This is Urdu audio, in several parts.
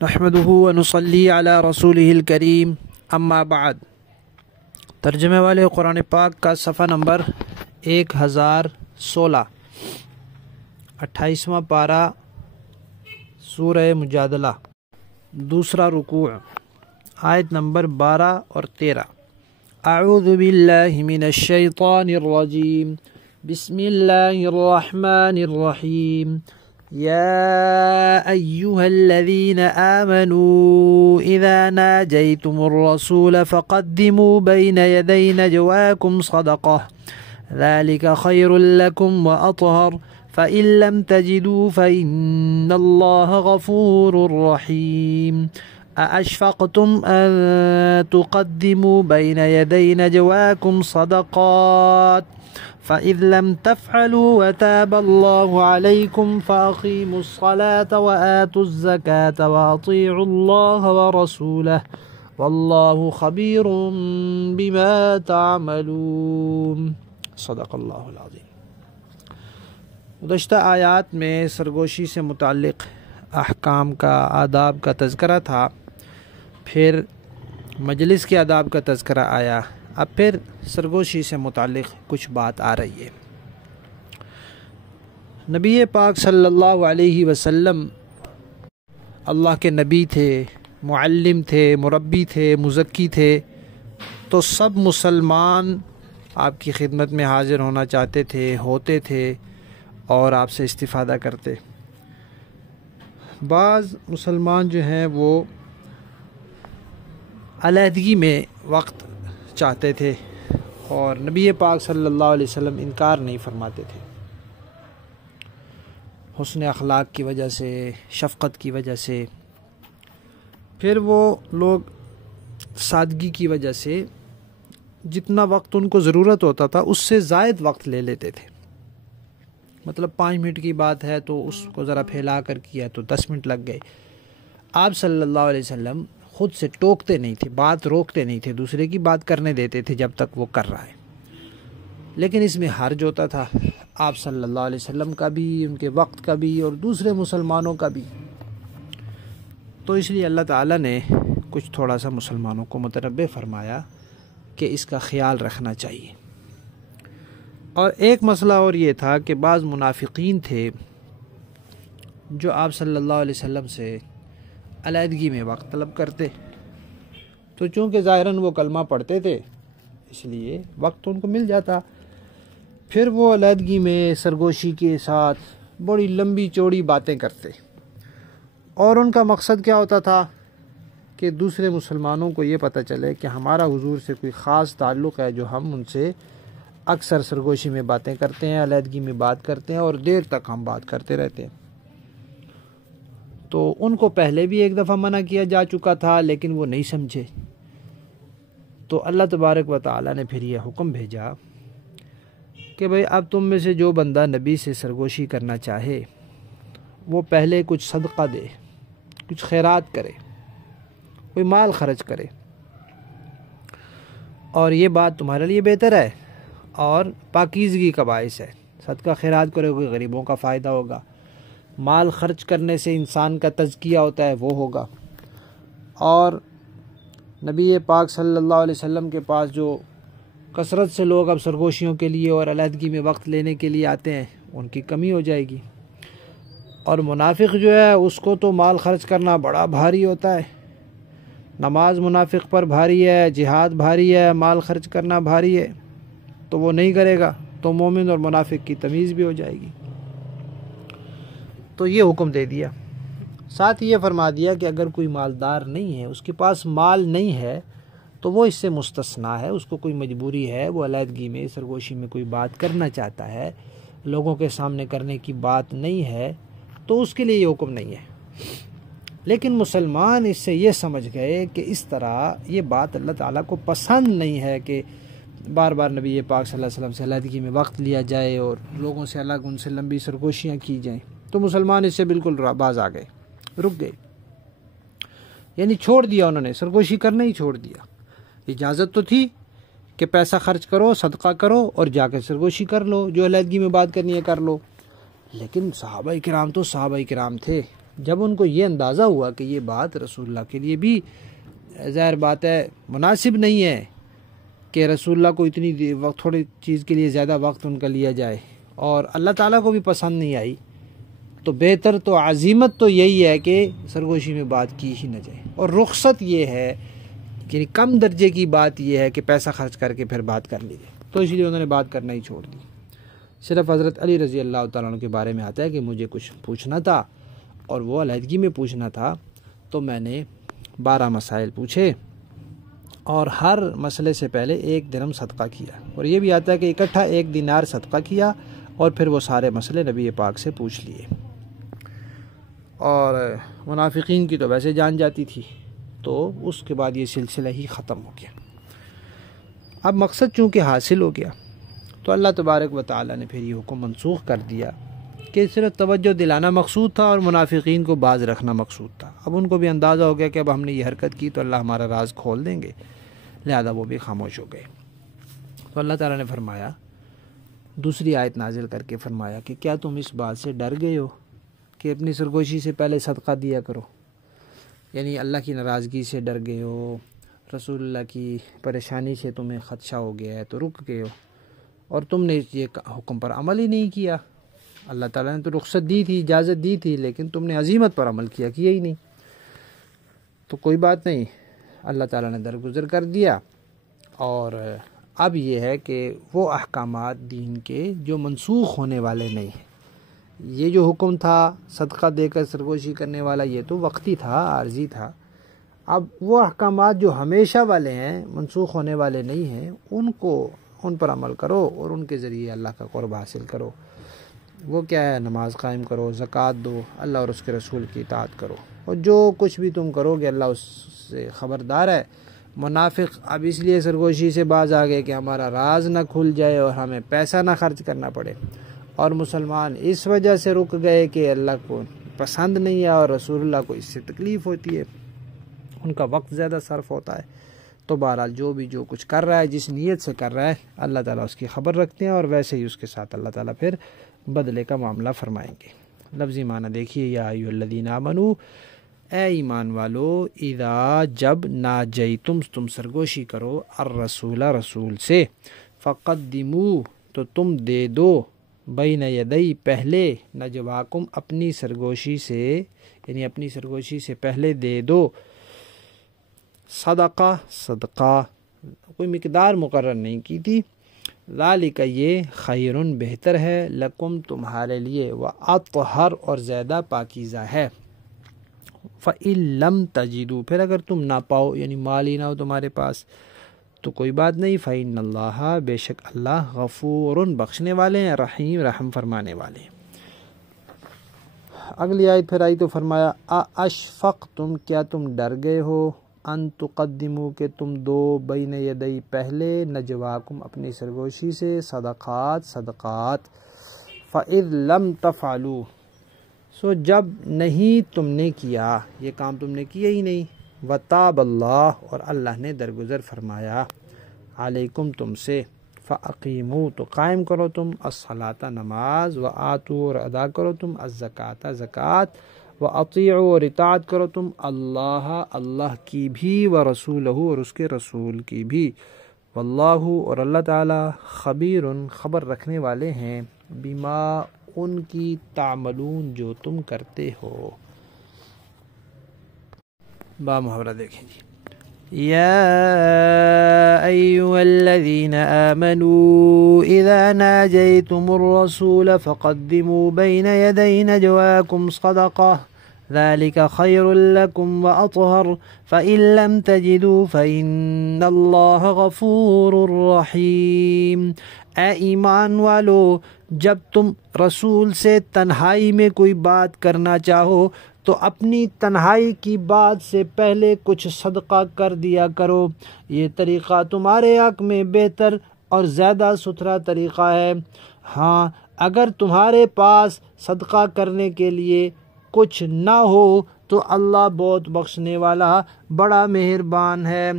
نحمده ونصلي على رسوله الكريم اما بعد۔ ترجمے والے قرآن پاک کا صفحہ نمبر 1016، 28واں پارہ، سورہ مجادلہ، دوسرا رکوع، آیت نمبر 12 اور 13۔ اعوذ باللہ من الشیطان الرجیم، بسم اللہ الرحمن الرحیم۔ يا أيها الذين آمنوا إذا ناجيتم الرسول فقدموا بين يدي نجواكم صدقة ذلك خير لكم وأطهر فإن لم تجدوا فإن الله غفور رحيم أأشفقتم أن تقدموا بين يدي نجواكم صدقات فإذ لم تفعلوا وتاب الله عليكم فأقيموا الصلاة وآتوا الزكاة وأطيعوا الله ورسوله والله خبير بما تعملون۔ صدق اللہ العظیم۔ گزشتہ آیات میں سرگوشی سے متعلق احکام کا، آداب کا تذکرہ تھا، پھر مجلس کے آداب کا تذکرہ آیا، اب پھر سرگوشی سے متعلق کچھ بات آ رہی ہے۔ نبی پاک صلی اللہ علیہ وسلم اللہ کے نبی تھے، معلم تھے، مربی تھے، مزکی تھے، تو سب مسلمان آپ کی خدمت میں حاضر ہونا چاہتے تھے، ہوتے تھے اور آپ سے استفادہ کرتے۔ بعض مسلمان جو ہیں وہ علیحدگی میں وقت چاہتے تھے اور نبی پاک صلی اللہ علیہ وسلم انکار نہیں فرماتے تھے، حسن اخلاق کی وجہ سے، شفقت کی وجہ سے۔ پھر وہ لوگ سادگی کی وجہ سے جتنا وقت ان کو ضرورت ہوتا تھا اس سے زائد وقت لے لیتے تھے۔ مطلب 5 منٹ کی بات ہے تو اس کو ذرا پھیلا کر کیا تو 10 منٹ لگ گئے۔ آپ صلی اللہ علیہ وسلم خود سے ٹوکتے نہیں تھے، بات روکتے نہیں تھے، دوسرے کی بات کرنے دیتے تھے جب تک وہ کر رہا ہے، لیکن اس میں حرج ہوتا تھا آپ صلی اللہ علیہ وسلم کا بھی، ان کے وقت کا بھی اور دوسرے مسلمانوں کا بھی۔ تو اس لیے اللہ تعالیٰ نے کچھ تھوڑا سا مسلمانوں کو متنبہ فرمایا کہ اس کا خیال رکھنا چاہیے۔ اور ایک مسئلہ اور یہ تھا کہ بعض منافقین تھے جو آپ صلی اللہ علیہ وسلم سے علیحدگی میں وقت طلب کرتے، تو چونکہ ظاہراً وہ کلمہ پڑھتے تھے اس لیے وقت ان کو مل جاتا، پھر وہ علیحدگی میں سرگوشی کے ساتھ بڑی لمبی چوڑی باتیں کرتے، اور ان کا مقصد کیا ہوتا تھا کہ دوسرے مسلمانوں کو یہ پتہ چلے کہ ہمارا حضور سے کوئی خاص تعلق ہے، جو ہم ان سے اکثر سرگوشی میں باتیں کرتے ہیں، علیحدگی میں بات کرتے ہیں اور دیر تک ہم بات کرتے رہتے ہیں۔ تو ان کو پہلے بھی ایک دفعہ منع کیا جا چکا تھا لیکن وہ نہیں سمجھے، تو اللہ تبارک و تعالیٰ نے پھر یہ حکم بھیجا کہ بھئی اب تم میں سے جو بندہ نبی سے سرگوشی کرنا چاہے وہ پہلے کچھ صدقہ دے، کچھ خیرات کرے، کوئی مال خرچ کرے، اور یہ بات تمہارے لیے بہتر ہے اور پاکیزگی کا باعث ہے۔ صدقہ خیرات کرے کوئی غریبوں کا فائدہ ہوگا، مال خرچ کرنے سے انسان کا تزکیہ ہوتا ہے، وہ ہوگا۔ اور نبی پاک صلی اللہ علیہ وسلم کے پاس جو کثرت سے لوگ اب سرگوشیوں کے لیے اور علیحدگی میں وقت لینے کے لیے آتے ہیں، ان کی کمی ہو جائے گی۔ اور منافق جو ہے اس کو تو مال خرچ کرنا بڑا بھاری ہوتا ہے، نماز منافق پر بھاری ہے، جہاد بھاری ہے، مال خرچ کرنا بھاری ہے، تو وہ نہیں کرے گا، تو مومن اور منافق کی تمیز بھی ہو جائے گی۔ تو یہ حکم دے دیا، ساتھ یہ فرما دیا کہ اگر کوئی مالدار نہیں ہے، اس کے پاس مال نہیں ہے، تو وہ اس سے مستثنا ہے، اس کو کوئی مجبوری ہے، وہ علیحدگی میں سرگوشی میں کوئی بات کرنا چاہتا ہے، لوگوں کے سامنے کرنے کی بات نہیں ہے، تو اس کے لیے یہ حکم نہیں ہے۔ لیکن مسلمان اس سے یہ سمجھ گئے کہ اس طرح یہ بات اللہ تعالیٰ کو پسند نہیں ہے کہ بار بار نبی پاک صلی اللہ علیہ وسلم سے علیحدگی میں وقت لیا جائے اور لوگوں سے الگ ان سے لمبی سرگوشیاں کی جائیں، تو مسلمان اس سے بالکل باز آ گئے، رک گئے، یعنی چھوڑ دیا، انہوں نے سرگوشی کرنا ہی چھوڑ دیا۔ اجازت تو تھی کہ پیسہ خرچ کرو، صدقہ کرو اور جا کے سرگوشی کر لو، جو علیحدگی میں بات کرنی ہے کر لو، لیکن صحابہ کرام تو صحابہ کرام تھے، جب ان کو یہ اندازہ ہوا کہ یہ بات رسول اللہ کے لیے بھی ظاہر بات ہے مناسب نہیں ہے کہ رسول اللہ کو اتنی وقت تھوڑی چیز کے لیے زیادہ وقت ان کا لیا جائے، اور اللہ تعالیٰ کو بھی پسند نہیں آئی، تو بہتر تو عزیمت تو یہی ہے کہ سرگوشی میں بات کی ہی نہ جائے، اور رخصت یہ ہے کہ کم درجے کی بات یہ ہے کہ پیسہ خرچ کر کے پھر بات کر لیجیے، تو اس لیے انہوں نے بات کرنا ہی چھوڑ دی۔ صرف حضرت علی رضی اللہ تعالیٰ عنہ کے بارے میں آتا ہے کہ مجھے کچھ پوچھنا تھا اور وہ علیحدگی میں پوچھنا تھا، تو میں نے 12 مسائل پوچھے اور ہر مسئلے سے پہلے 1 درہم صدقہ کیا، اور یہ بھی آتا ہے کہ اکٹھا 1 دینار صدقہ کیا اور پھر وہ سارے مسئلے نبی پاک سے پوچھ لیے۔ اور منافقین کی تو ویسے جان جاتی تھی، تو اس کے بعد یہ سلسلہ ہی ختم ہو گیا۔ اب مقصد چونکہ حاصل ہو گیا تو اللہ تبارک و تعالیٰ نے پھر یہ حکم منسوخ کر دیا کہ صرف توجہ دلانا مقصود تھا اور منافقین کو باز رکھنا مقصود تھا۔ اب ان کو بھی اندازہ ہو گیا کہ اب ہم نے یہ حرکت کی تو اللہ ہمارا راز کھول دیں گے، لہذا وہ بھی خاموش ہو گئے۔ تو اللہ تعالیٰ نے فرمایا، دوسری آیت نازل کر کے فرمایا کہ کیا تم اس بات سے ڈر گئے ہو کہ اپنی سرگوشی سے پہلے صدقہ دیا کرو؟ یعنی اللہ کی ناراضگی سے ڈر گئے ہو، رسول اللہ کی پریشانی سے تمہیں خدشہ ہو گیا ہے تو رک گئے ہو، اور تم نے یہ حکم پر عمل ہی نہیں کیا۔ اللہ تعالیٰ نے تو رخصت دی تھی، اجازت دی تھی، لیکن تم نے عزیمت پر عمل کیا ہی نہیں۔ تو کوئی بات نہیں، اللہ تعالیٰ نے درگزر کر دیا، اور اب یہ ہے کہ وہ احکامات دین کے جو منسوخ ہونے والے نہیں ہیں۔ یہ جو حکم تھا صدقہ دے کر سرگوشی کرنے والا، یہ تو وقتی تھا، عارضی تھا۔ اب وہ احکامات جو ہمیشہ والے ہیں، منسوخ ہونے والے نہیں ہیں، ان پر عمل کرو اور ان کے ذریعے اللہ کا قرب حاصل کرو۔ وہ کیا ہے؟ نماز قائم کرو، زکوٰۃ دو، اللہ اور اس کے رسول کی اطاعت کرو، اور جو کچھ بھی تم کرو گے اللہ اس سے خبردار ہے۔ منافق اب اس لیے سرگوشی سے باز آ گئے کہ ہمارا راز نہ کھل جائے اور ہمیں پیسہ نہ خرچ کرنا پڑے، اور مسلمان اس وجہ سے رک گئے کہ اللہ کو پسند نہیں ہے اور رسول اللہ کو اس سے تکلیف ہوتی ہے، ان کا وقت زیادہ صرف ہوتا ہے۔ تو بہرحال جو کچھ کر رہا ہے، جس نیت سے کر رہا ہے، اللہ تعالیٰ اس کی خبر رکھتے ہیں، اور ویسے ہی اس کے ساتھ اللہ تعالیٰ پھر بدلے کا معاملہ فرمائیں گے۔ لفظی معنی دیکھیے، یا ایھا الذین آمنو، اے ایمان والو، اذا جب ناجیتم تم سرگوشی کرو، الرسول رسول سے، فقدموا تو تم دے دو، بین یدی پہلے، نجواکم اپنی سرگوشی سے، یعنی اپنی سرگوشی سے پہلے دے دو، صدقہ کوئی مقدار مقرر نہیں کی تھی، ذالک یہ خیرن بہتر ہے، لکم تمہارے لیے، واطہر اور زیادہ پاکیزہ ہے، فَإِن لَمْ تَجِدُوا پھر اگر تم نہ پاؤ، یعنی مال ہی نہ ہو تمہارے پاس، تو کوئی بات نہیں، فَإِنَّ اللَّهَ بے شک اللہ غفور بخشنے والے ہیں، رحیم رحم فرمانے والے ہیں۔ اگلی آیت پھر آئی تو فرمایا، اَأَشْفَقْتُمْ کیا تم ڈر گئے ہو، ان تقدموا کہ تم دو، بین یدی پہلے، نجواکم اپنی سرگوشی سے، صدقات فَإِذْ لَمْ تَفْعَلُوا سو جب نہیں تم نے کیا، یہ کام تم نے کیا ہی نہیں، وَتَابَ اللَّهُ اور اللہ نے درگزر فرمایا، علیکم تم سے، فَأَقِیمُوا تو قائم کرو تم، الصَّلَاةَ نماز، وَآتُوا اور ادا کرو تم، الزَّکَاةَ زکوٰۃ، وَأَطِیعُوا اور اطاعت کرو تم، اللہ کی بھی، وَرَسُولَهُ اور اس کے رسول کی بھی، واللہ اور اللہ تعالی، خبیر خبر رکھنے والے ہیں، بما ان کی، تعملون جو تم کرتے ہو۔ با محاورہ دیکھیں جی، یا ایھا الذین آمنوا اذا ناجیتم الرسول فقدموا بین یدی نجواکم صدقہ ذلك خیر لکم واطہر فإن لم تجدوا فإن اللہ غفور رحیم۔ اے ایمان والو، جب تم رسول سے تنہائی میں کوئی بات کرنا چاہو تو اپنی تنہائی کی بات سے پہلے کچھ صدقہ کر دیا کرو، یہ طریقہ تمہارے حق میں بہتر اور زیادہ ستھرا طریقہ ہے۔ ہاں، اگر تمہارے پاس صدقہ کرنے کے لیے کچھ نہ ہو تو اللہ بہت بخشنے والا، بڑا مہربان ہے۔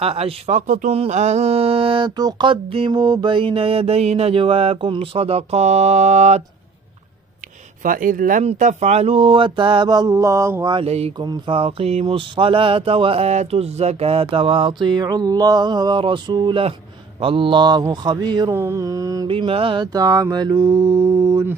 اَأَشْفَقْتُمْ أَن تُقَدِّمُوا بَيْنَ يَدَيْ نَجْوَاكُمْ صَدَقَاتٍ فَإِذْ لَمْ تَفْعَلُوا وَتَابَ اللَّهُ عَلَيْكُمْ فَأَقِيمُوا الصَّلَاةَ وَآتُوا الزَّكَاةَ وَأَطِيعُوا اللَّهَ وَرَسُولَهُ وَاللَّهُ خَبِيرٌ بِمَا تَعْمَلُونَ۔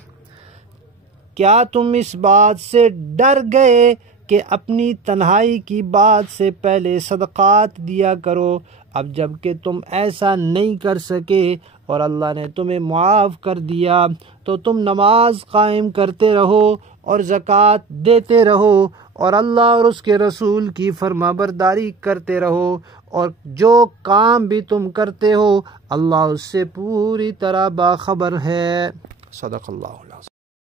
کیا تم اس بات سے ڈر گئے کہ اپنی تنہائی کی بات سے پہلے صدقات دیا کرو؟ اب جب کہ تم ایسا نہیں کر سکے اور اللہ نے تمہیں معاف کر دیا تو تم نماز قائم کرتے رہو اور زکوٰۃ دیتے رہو اور اللہ اور اس کے رسول کی فرما برداری کرتے رہو، اور جو کام بھی تم کرتے ہو اللہ اس سے پوری طرح باخبر ہے۔ صدق اللہ۔